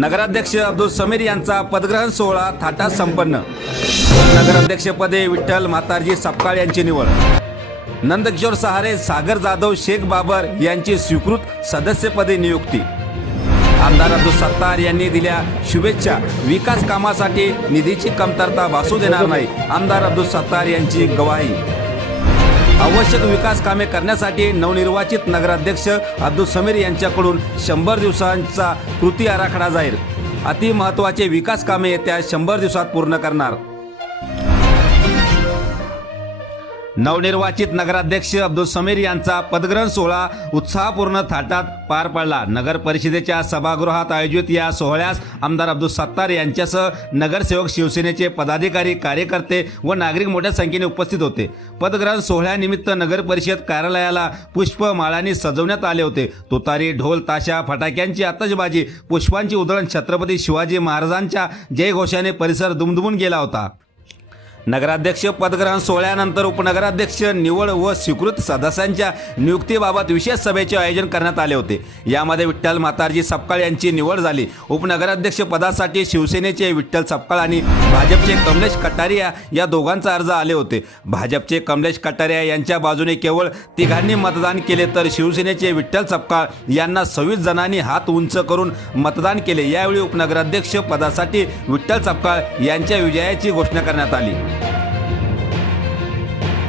नगराध्यक्ष अब्दुल समीर यांचा पदग्रहण सोहळा थाटात संपन्न. नगराध्यक्षपदे विठ्ठल म्हातारजी सपकाळ यांची निवड. नंदकिशोर सहारे सागर जाधव शेख बाबर यांची स्वीकृत सदस्यपदे नियुक्ती. आमदार अब्दुल सत्तार यांनी दिल्या शुभेच्छा. विकास कामासाठी निधीची कमतरता भासू देणार नाही आमदार अब्दुल सत्तार यांची गवाही. आवश्यक विकास कामे करण्यासाठी नवनिर्वाचित नगराध्यक्ष अब्दुल समीर यांच्याकडून शंभर दिवसांचा कृती आराखडा जाहीर. अति महत्त्वाचे विकास कामे येत्या शंभर दिवसात पूर्ण करणार. नवनिर्वाचित नगराध्यक्ष अब्दुल समीर यांचा पदग्रहण सोहळा उत्साहपूर्ण थाटात पार पडला. नगर परिषदेच्या सभागृहात आयोजित या सोहळ्यास आमदार अब्दुल सत्तार यांच्यासह नगरसेवक शिवसेनेचे पदाधिकारी कार्यकर्ते व नागरिक मोठ्या संख्येने उपस्थित होते. पदग्रहण सोहळ्यानिमित्त नगर परिषद कार्यालयाला पुष्पमाळांनी सजवण्यात आले होते. तुतारी ढोल ताशा फटाक्यांची आतषबाजी पुष्पांची उधळण छत्रपती शिवाजी महाराजांच्या जयघोषाने परिसर दुमदुमून गेला होता. नगराध्यक्ष पदग्रहण सोहळ्यानंतर उपनगराध्यक्ष निवड व स्वीकृत सदस्यांच्या नियुक्तीबाबत विशेष सभेचे आयोजन करण्यात आले होते. यामध्ये विठ्ठल म्हातारजी सपकाळ यांची निवड झाली. उपनगराध्यक्ष पदासाठी शिवसेनेचे विठ्ठल सपकाळ आणि भाजपचे कमलेश कटारिया या दोघांचा अर्ज आले होते. भाजपचे कमलेश कटारिया यांच्या बाजूने केवळ तिघांनी मतदान केले तर शिवसेनेचे विठ्ठल सपकाळ यांना सव्वीस जणांनी हात उंच करून मतदान केले. यावेळी उपनगराध्यक्ष पदासाठी विठ्ठल सपकाळ यांच्या विजयाची घोषणा करण्यात आली.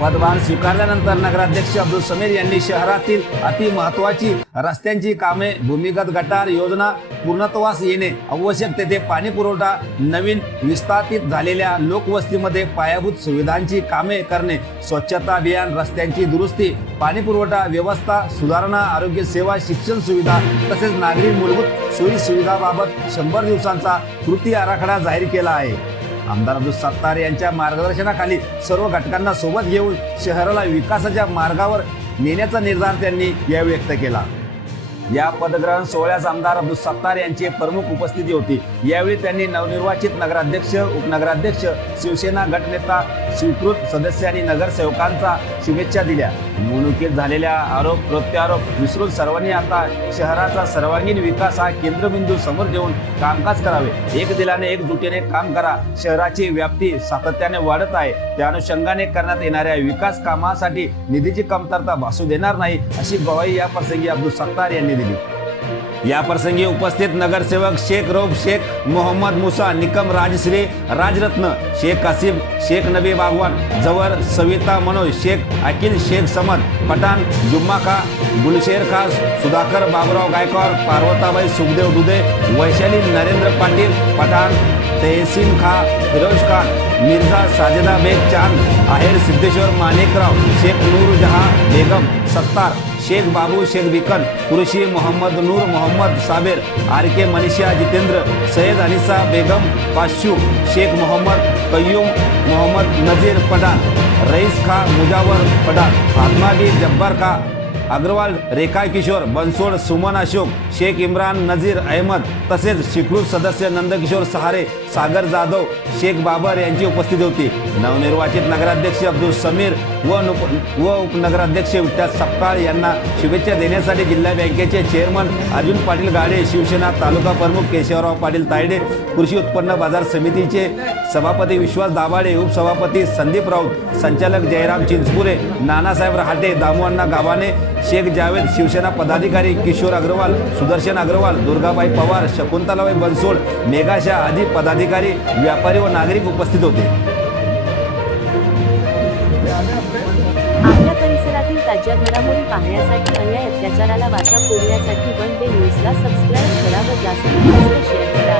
पदभार स्वीकारल्यानंतर नगराध्यक्ष अब्दुल समीर यांनी शहरातील अतिमहत्वाची रस्त्यांची कामे भूमिगत गटार योजना पूर्णत्वास येणे आवश्यक तेथे पाणी पुरवठा नवीन विस्थापित झालेल्या लोकवस्तीमध्ये पायाभूत सुविधांची कामे करणे स्वच्छता अभियान रस्त्यांची दुरुस्ती पाणी पुरवठा व्यवस्था सुधारणा आरोग्य सेवा शिक्षण सुविधा तसेच नागरी मूलभूत सोयी सुविधाबाबत शंभर दिवसांचा कृती आराखडा जाहीर केला आहे. आमदार अब्दुल सत्तार यांच्या मार्गदर्शनाखाली सर्व घटकांना सोबत घेऊन शहराला विकासाच्या मार्गावर नेण्याचा निर्धार त्यांनी यावेळी व्यक्त केला. या पदग्रहण सोहळ्यास आमदार अब्दुल सत्तार यांची प्रमुख उपस्थिती होती. यावेळी त्यांनी नवनिर्वाचित नगराध्यक्ष उपनगराध्यक्ष शिवसेना गटनेता स्वीकृत सदस्यांनी नगरसेवकांचा शुभेच्छा दिल्या. निवडणुकीत झालेल्या आरोप प्रत्यारोप विसरून सर्वांनी आता शहराचा सर्वांगीण विकास हा केंद्रबिंदू समोर देऊन कामकाज करावे. एक दिलाने एकजुटीने काम करा. शहराची व्याप्ती सातत्याने वाढत आहे. त्या अनुषंगाने करण्यात येणाऱ्या विकास कामासाठी निधीची कमतरता भासू देणार नाही अशी ग्वाही या प्रसंगी अब्दुल सत्तार यांनी दिली. या प्रसंगी उपस्थित नगरसेवक शेख रौफ शेख मोहम्मद मुसा निकम राजश्री राजरत्न शेख कासिम शेख नबी बागवान जवर सविता मनोज शेख अकिल शेख समद पठाण जुम्मा खा गुलशेर खास सुधाकर बाबुराव गायकवाड पार्वताबाई सुखदेव दुधे वैशाली नरेंद्र पाटील पठाण तहसीन खा फिरोज खान मिर्झा साजेदा बेग चांद आहेर सिद्धेश्वर माणिकराव शेख नूर जहा बेगम सत्तार शेख बाबू शेख बिकन कृषी मोहम्मद नूर मोहम्मद साबेर आर के मनीषा जितेंद्र सय्यद अनिसा बेगम पाशू शेख मोहम्मद कय्यूम मोहम्मद नजीर पठाण रईस खा मुजावर पठाण आत्मागी जब्बार खा अग्रवाल रेखा किशोर बनसोड सुमन अशोक शेख इम्रान नजीर अहमद तसेच स्वीकृत सदस्य नंदकिशोर सहारे सागर जाधव शेख बाबर यांची उपस्थिती होती. नवनिर्वाचित नगराध्यक्ष अब्दुल समीर व नुप- व उपनगराध्यक्ष विठ्ठल सपकाळ यांना शुभेच्छा देण्यासाठी जिल्हा बँकेचे चेअरमन अर्जुन पाटील गाडे शिवसेना तालुका प्रमुख केशवराव पाटील तायडे कृषी उत्पन्न बाजार समितीचे सभापती विश्वास दाभाडे उपसभापती संदीप राऊत संचालक जयराम चिंचपुरे नानासाहेब रहाटे दामोअण्णा गावाने शेख जावेद शिवसेना पदाधिकारी किशोर अग्रवाल सुदर्शन अग्रवाल दुर्गाबाई पवार शकुंतलाबाई बनसोड मेघाशा आदी पदाधिकारी व्यापारी व नागरिक उपस्थित होते. आपल्या परिसरातील ताज्या घडामोडी पाहण्यासाठी अन्याय अत्याचाराला वाचा फोडण्यासाठी वन डे न्यूजला सबस्क्राईब करा व जास्तीत जास्त शेअर करा.